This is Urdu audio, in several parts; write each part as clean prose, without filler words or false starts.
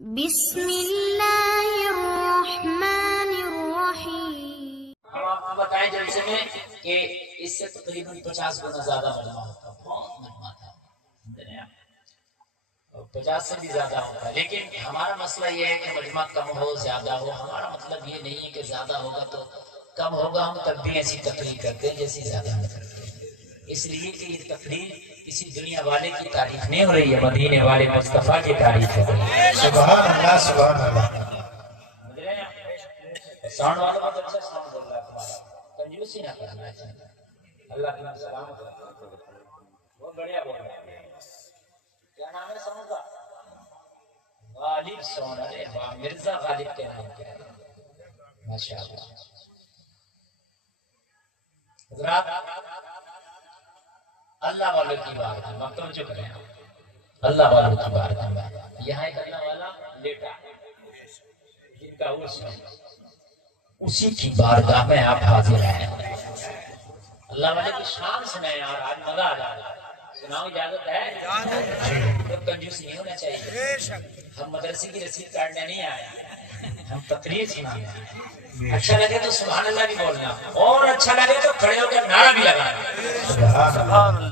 بسم اللہ الرحمن الرحیم۔ ہم آپ کو بتائیں جلسے میں کہ اس سے تقریباً 50 گنا زیادہ مجمع ہوتا، بہت مجمع تھا، 50 سے بھی زیادہ ہوتا، لیکن ہمارا مسئلہ یہ ہے کہ مجمع کم ہو زیادہ ہو، ہمارا مطلب یہ نہیں ہے کہ زیادہ ہوگا تو کم ہوگا، ہم تب بھی ایسی تقریر کرتے ہیں جیسی زیادہ ہم کرتے ہیں، اس لیے کہ یہ تقریر کسی دنیا والے کی تعریف نہیں ہو رہی ہے، مدینے والے مصطفیٰ کی تعریف ہو رہی ہے۔ سبحان اللہ سبحان اللہ۔ ساؤنڈ والا بہت اچھا ساؤنڈ بول رہا ہے، کنجوسی نہ کرنا ہے، اللہ کی سلام بہت بڑھیا بول رہا ہے۔ کیا نام ہے ساؤنڈ کا؟ غالب ساؤنڈ، ارے واہ، مرزا غالب کے نام کیا ہے، ماشاء اللہ۔ حضرات اللہ والوں کی بات ہے، مکتب جو کریں اللہ والوں کی بات ہے، یہاں ایک اللہ والا لیٹا جن کا عرس ہے، اسی کی بارگاہ میں آپ حاضر ہیں۔ اللہ والے کی شان سنائیں یار، آج مزہ آ جائے، سناؤ، اجازت ہے؟ تو کنجوس نہیں ہونا چاہیے، ہم مدرسے کی رسید کاٹنے نہیں آئے، ہم تقریر سنانے آئے۔ اچھا لگے تو سبحان اللہ بھی بولنا، اور اچھا لگے تو کھڑے ہو کر نعرہ بھی لگانا۔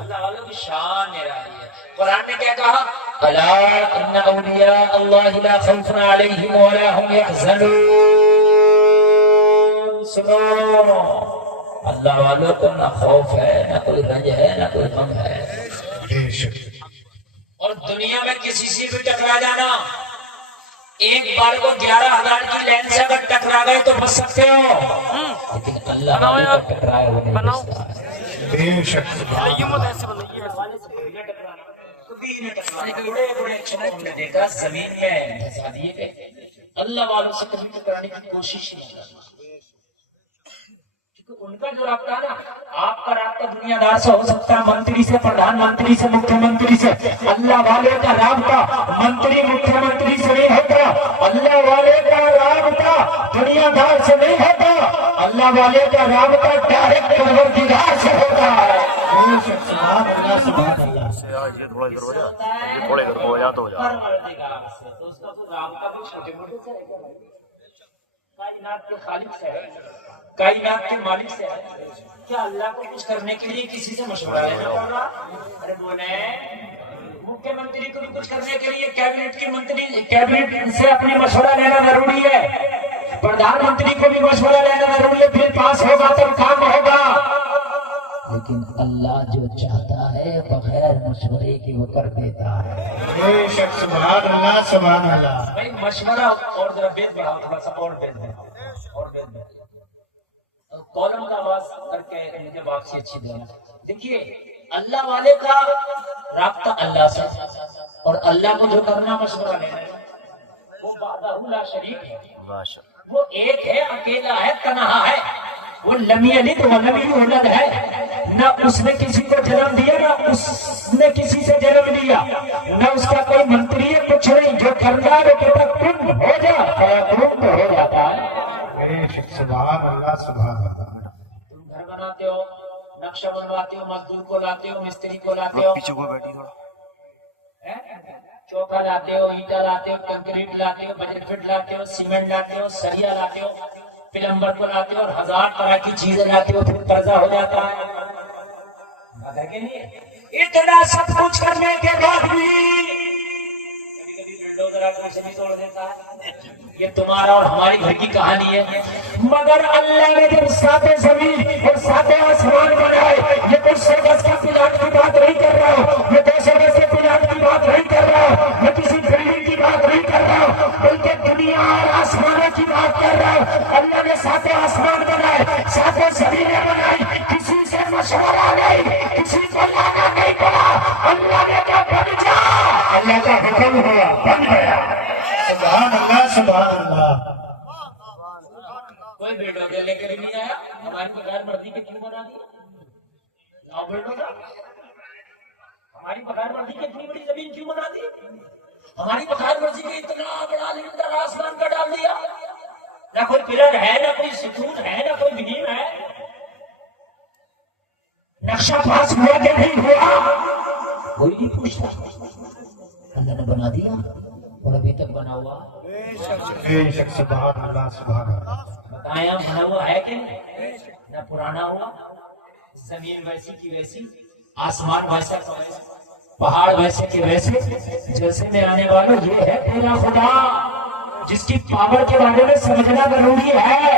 اللہ والوں کی شان نرالی ہے۔ قرآن نے کیا کہا؟ الا ان اولیاء اللہ لا خوف علیہم ولا هم يحزنون۔ سنو، اللہ والوں کو نہ خوف ہے، نہ کوئی رنج ہے، نہ کوئی غم ہے، اور دنیا میں کسی سے بھی ٹکرا جانا، ایک بار کو 11,000 کی لین سے اگر ٹکرا گئے تو بچ سکتے ہو، لیکن اللہ والے کو ٹکرائے وہ نہیں بچتا ہے۔ بڑے بڑے چھوٹوں نے دیکھا زمین میں دھسا دیے گئے، اللہ والوں سے کبھی ٹکرانے کی کوشش نہیں کرنا، کیونکہ ان کا جو رابطہ ہے نا، آپ کا رابطہ دنیا دار سے ہو سکتا ہے، منتری سے، پردھان منتری سے، مکھیہ منتری سے، اللہ والے کا رابطہ منتری مکھیہ منتری سے نہیں ہوتا، اللہ والے کا رابطہ دنیا دار سے نہیں ہوتا، اللہ والے کا رابطہ ڈائریکٹ پروردگار سے ہوتا ہے۔ تھوڑے گھر ہو جا تو ہو جا، کائنات کے خالق سے ہے، کائنات کے مالک سے ہے، کیا اللہ کو کچھ کرنے کے لیے کسی سے مشورہ لینا پڑ رہا؟ ارے بولے مکھیہ منتری کو بھی کچھ کرنے کے لیے کیبنٹ سے اپنی مشورہ لینا ضروری ہے، پردھان منتری کو بھی مشورہ لینا ضروری ہے، پھر پاس ہوگا تب کام ہوگا، لیکن اللہ جو چاہتا ہے بغیر مشورے کے وہ کر دیتا ہے۔ سبحان اللہ سبحان اللہ۔ بھائی مشورہ اور ذرا بیت بڑھاؤ، تھوڑا سا اور بیت بڑھاؤ، اور بیت بڑھاؤ، کالم کا آواز کر کے مجھے بات سے اچھی دینا۔ دیکھیے اللہ والے کا رابطہ اللہ سے، اور اللہ کو جو کرنا مشورہ لینا ہے وہ وحدہ لا شریک ہے، وہ ایک ہے، اکیلا ہے، تنہا ہے، وہ لم یلد ولم یولد ہے، نہ اس نے کسی کو جنم دیا، نہ اس نے کسی سے جنم لیا، نہ اس کا کوئی منتری ہے، کچھ نہیں، جو کرنا ہے وہ کہتا کن ہو جا، فیکون تو ہو جاتا ہے۔ سبحان اللہ سبحان اللہ۔ تم گھر بناتے ہو، نقشہ بنواتے ہو، مزدور کو لاتے ہو، مستری کو لاتے ہو، پیچھے کو بیٹھی تھوڑا، چوکا لاتے ہو، اینٹا لاتے ہو، کنکریٹ لاتے ہو، بجٹ فٹ لاتے ہو، سیمنٹ لاتے ہو، سریا لاتے ہو، پلمبر کو لاتے ہو، اور 1000 طرح کی چیزیں لاتے ہو، پھر قرضہ ہو جاتا ہے، اتنا سب کچھ کرنے کے بعد بھی کبھی بلڈوزر آپ کو سے بھی توڑ دیتا ہے۔ یہ تمہارا اور ہماری گھر کی کہانی ہے، مگر اللہ نے جب ساتھ زمین اور ساتھ آسمان بنائے، یہ کچھ 100 گز کا پلاٹ کی بات نہیں کر رہا ہوں، یہ 200 گز کے پلاٹ کی بات نہیں کر رہا ہوں، میں کسی بلڈنگ کی بات نہیں کر رہا ہوں، بلکہ دنیا اور آسمانوں کی بات کر رہا ہوں۔ اللہ نے ساتھ آسمان بنائے، ساتھ زمینیں بنائی، کسی سے مشورہ نہیں، کسی کو لانا نہیں پڑا، اللہ نے کہا بن جا، اللہ کا حکم ہوا، بن گیا۔ سبحان اللہ سبحان اللہ۔ کوئی بلڈوزر لے کر ہی نہیں آیا، ہماری بغیر مرضی کے کیوں بنا دیا؟ لاؤ بلڈوزر، ہماری بغیر مرضی کے اتنی بڑی زمین کیوں بنا دی؟ ہماری بغیر مرضی کے اتنا بڑا لنڈر آسمان کا ڈال دیا، نہ کوئی پلر ہے، نہ کوئی ستون ہے، نہ کوئی بنیم ہے، نقشہ پاس ہوا کہ نہیں ہوا کوئی نہیں پوچھتا، اللہ نے بنا دیا۔ اور ابھی تک بنا ہوا بے شک سبحان اللہ سبحان اللہ بتایا بنا ہوا ہے کہ نہیں؟ نہ پرانا ہوا، زمین ویسی کی ویسی، آسمان ویسا کا ویسا، پہاڑ ویسے کے ویسے، جیسے میں آنے والوں یہ ہے تیرا خدا جس کی پاور کے بارے میں سمجھنا ضروری ہے۔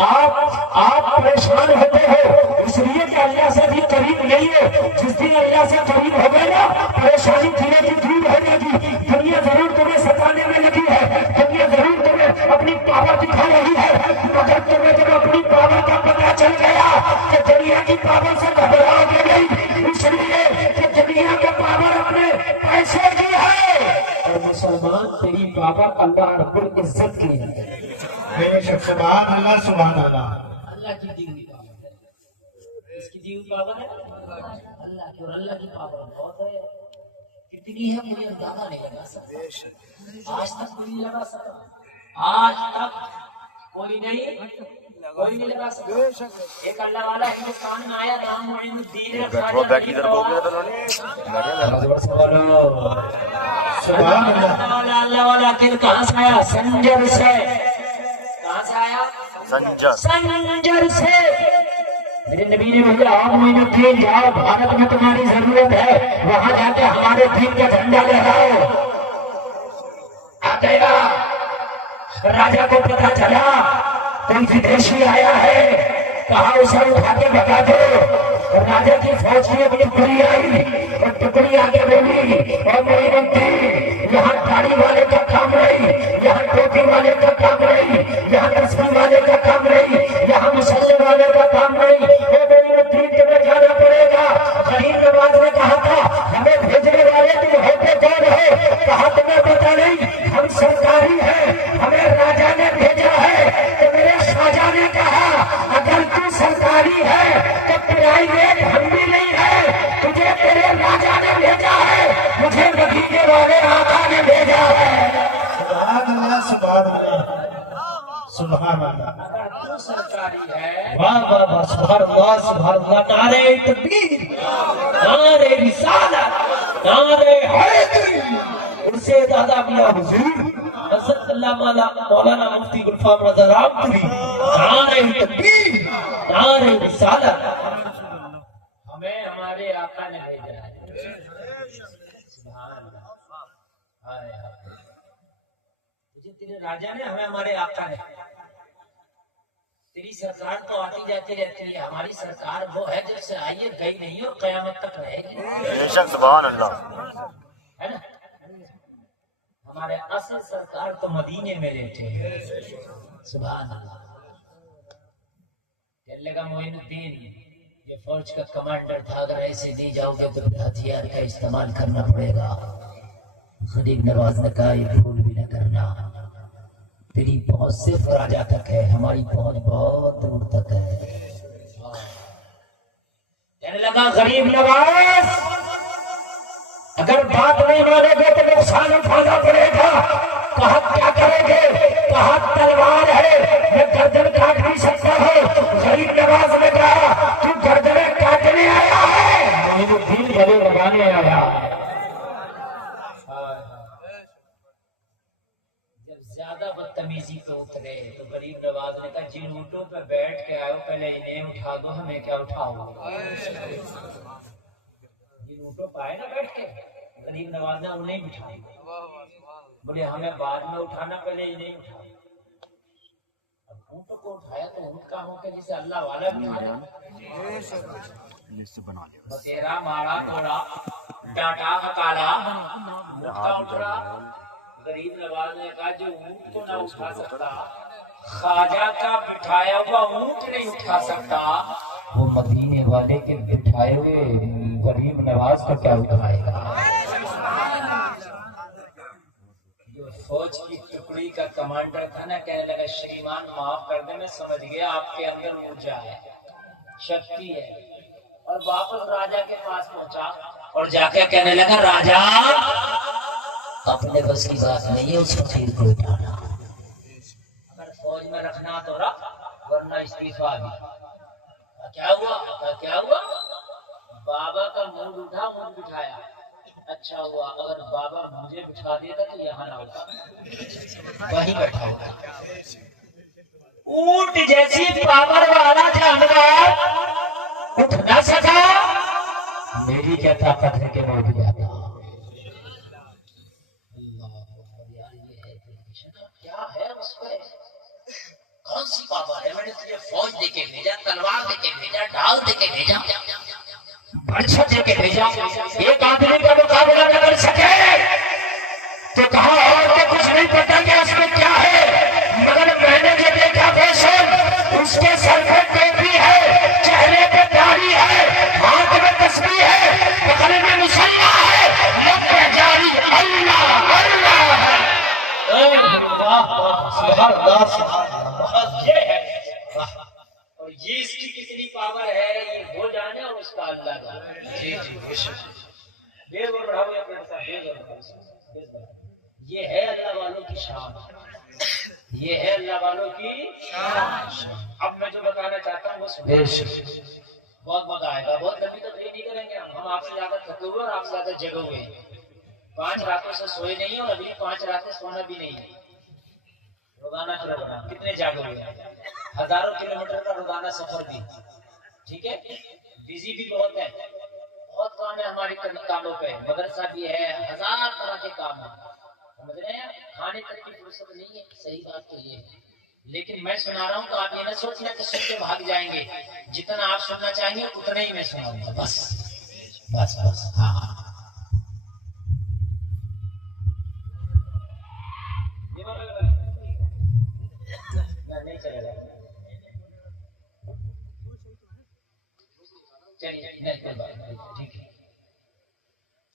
آپ پریشان ہوتے ہو اس لیے کہ اللہ سے بھی قریب نہیں ہے، جس دن اللہ سے قریب ہو گئے نا پریشانی دھیرے دھیرے دور ہو جائے گی۔ دنیا ضرور تمہیں ستانے میں لگی ہے، دنیا ضرور تمہیں اپنی پاور دکھا رہی ہے، مگر تمہیں جب اپنی پاور کا پتہ چل گیا کہ دنیا کی پاور سے گھبرا کے گئی، اس لیے کہ دنیا کے پاور اپنے پیسے کی ہے، اور مسلمان تیری پاور اللہ رب العزت کی ہے۔ بے شک سبحان اللہ سبحان اللہ اللہ کی دی ہوئی پاور ہے، اس کی دی ہوئی پاور ہے اللہ کی، اور اللہ کی پاور بہت ہے، کتنی ہے مجھے اندازہ نہیں لگا سکتا، آج تک کوئی نہیں لگا سکتا، آج تک کوئی نہیں لگا سکتا۔ ایک اللہ والا ہندوستان میں آیا نام معین الدین سبحان اللہ اللہ والا کل کہاں سے آیا؟ سنجر سے۔ کہاں سے آیا؟ سنجر سے۔ میرے نبی نے بھیجا آپ معین الدین جاؤ، بھارت میں تمہاری ضرورت ہے، وہاں جا کے ہمارے دین کا جھنڈا لہراؤ۔ آ گیا راجا کو پتا چلا کوئی ودیشی آیا ہے، کہا اسے اٹھا کے بتا دو۔ راجا کی فوج کی ایک ٹکڑی آئی اور ٹکڑی آگے بولی اور معین الدین یہاں داڑھی والے کا کام رہی، یہاں ٹوپی والے کا کام رہی، یہاں تسبیح والے کا کام رہی، یہاں مسلے والے کا کام رہی، اے معین الدین تمہیں جانا پڑے گا۔ غریب نواز نے کہا تھا ہمیں بھیجنے والے تم ہوتے کون ہو؟ کہا تمہیں پتا نہیں ہم سرکاری ہیں، ہمیں راجا نے بھیجا ہے۔ تو میرے شاہجہاں نے کہا اگر تو سرکاری ہے تو پرائیویٹ ہم بھی نہیں ہے، تجھے تیرے راجا نے بھیجا ہے، مجھے مدینے والے آقا نے بھیجا ہے۔ سبحان اللہ سبحان اللہ سبحان اللہ اگر تو سرکاری ہے، واہ واہ واہ سبحان اللہ سبحان اللہ، نعرہ تکبیر، نعرہ رسالت، نعرہ حیدری، ان سے زیادہ میاں حضور حضرت علامہ مولانا مفتی گلفام رضا رامپوری، نعرہ تکبیر، نعرہ رسالت۔ ہمیں ہمارے آقا نے بھیجا ہے۔ سبحان اللہ۔ ہائے ہائے۔ تجھے تیرے راجا نے، ہمیں ہمارے آقا نے۔ تیری سرکار تو آتی جاتی رہتی ہے، ہماری سرکار وہ ہے جب سے آئی ہے گئی نہیں اور قیامت تک رہے گی، بے شک سبحان اللہ ہے نا؟ ہمارے اصل سرکار تو مدینے میں رہتے ہیں۔ سبحان اللہ۔ کہنے لگا معین الدین یہ فوج کا کمانڈر تھا، اگر ایسے دی جاؤ گے تو پھر ہتھیار کا استعمال کرنا پڑے گا۔ غریب نواز نے کہا یہ بھول بھی نہ کرنا، تیری پہنچ صرف راجا تک ہے، ہماری پہنچ بہت دور تک ہے۔ کہنے لگا غریب نواز اگر بات نہیں مانو گے تو نقصان اٹھانا پڑے گا۔ کہا کیا کریں گے؟ کہا تلوار ہے، میں گردن کاٹ بھی سکتا ہوں۔ غریب نواز نے کہا تو گردنیں کاٹنے آیا ہے، مجھے دل گلے لگانے آیا۔ جب زیادہ بدتمیزی پہ اترے تو غریب نواز نے کہا جن اونٹوں پہ بیٹھ کے آئے ہو پہلے انہیں اٹھا دو، ہمیں کیا اٹھاؤ؟ جن اونٹوں پہ آئے نا بیٹھ کے، غریب نواز نے انہیں بٹھائی، بولے ہمیں بعد میں اٹھانا، پہلے انہیں اٹھاؤ۔ اب اونٹوں کو اٹھایا تو اونٹ کا ہو کے جسے اللہ والا بھی اٹھایا، بتیرا مارا توڑا ڈانٹا ہکالا مٹکا اٹھا۔ غریب نواز نے کہا جو اونٹ کو نہ اٹھا سکتا خواجہ کا بٹھایا ہوا اونٹ نہیں اٹھا سکتا، وہ مدینے والے کے بٹھائے ہوئے غریب نواز کو کیا اٹھائے گا؟ جو فوج کی ٹکڑی کا کمانڈر تھا نا، کہنے لگا شریمان معاف کر دیں، میں سمجھ گیا آپ کے اندر ارجا ہے، شکتی ہے، اور واپس راجا کے پاس پہنچا اور جا کے کہنے لگا راجا اپنے بس کی بات نہیں ہے اس فقیر کو اٹھانا، اگر فوج میں رکھنا تو رکھ ورنہ استعفیٰ بھی۔ کیا ہوا؟ کیا ہوا؟ بابا کا موڈ اٹھا، موڈ بٹھایا، اچھا ہوا اگر بابا مجھے بٹھا دیتا تو یہاں نہ ہوتا، وہیں بیٹھا ہوتا۔ اونٹ جیسی پاور والا جانور اٹھ نہ سکا، میری کیا طاقت ہے کہ میں اٹھ جاتا۔ کیا ہے اس پہ، کون سی پاور ہے؟ میں نے تجھے فوج دے کے بھیجا، تلوار دے کے بھیجا، ڈھال دے کے بھیجا، برچھا دے کے بھیجا، ایک آدمی کا مقابلہ نہ کر سکے تو کہا اور کہ کچھ نہیں پتا کہ اس میں کیا ہے، مگر میں نے جو دیکھا فیصل، اس کے سر پہ ٹوپی ہے، چہرے پہ داڑھی ہے، ہاتھ میں تسبیح ہے، بغل میں مسلح ہے، لب پہ جاری اللہ اللہ ہے۔ سبحان اللہ سبحان اللہ۔ یہ ہے اور یہ اس کی کتنی پاور ہے یہ وہ جانے اور اس کا اللہ جانے۔ جی جی بے شک۔ بے زور بڑھاؤ یا اپنے ساتھ بے زور بڑھاؤ۔ یہ ہے اللہ والوں کی شان، یہ ہے اللہ والوں کی شان۔ اب میں جو بتانا چاہتا ہوں وہ سنیں، بے شک۔ بہت مزہ آئے گا، بہت لمبی تقریر نہیں کریں گے ہم آپ سے زیادہ تھکے ہوئے اور آپ سے زیادہ جگے ہوئے ہیں، 5 راتوں سے سوئے نہیں اور ابھی 5 راتیں سونا بھی نہیں ہے۔ روزانہ پروگرام کتنے جاگے ہوئے ہیں، ہزاروں کلومیٹر کا روزانہ سفر بھی، ٹھیک ہے، بزی بھی بہت ہے، بہت کام ہے ہمارے کاموں پہ، مدرسہ بھی ہے، 1000 طرح کے کام ہیں، سمجھ رہے ہیں، کھانے تک کی فرصت نہیں ہے، صحیح بات تو یہ ہے۔ لیکن میں سنا رہا ہوں تو آپ یہ نہ سوچ لیں کہ سن کے بھاگ جائیں گے، جتنا آپ سننا چاہیں گے اتنا ہی میں سناؤں گا، بس بس بس۔ ہاں نہیں چلے گا، چلیے نہیں کوئی بات نہیں، ٹھیک ہے۔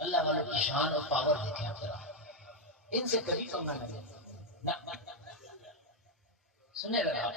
اللہ والوں کی شان اور پاور دیکھیں آپ ذرا، ان سے کبھی کم نہ لگے، سنے ذرا آپ۔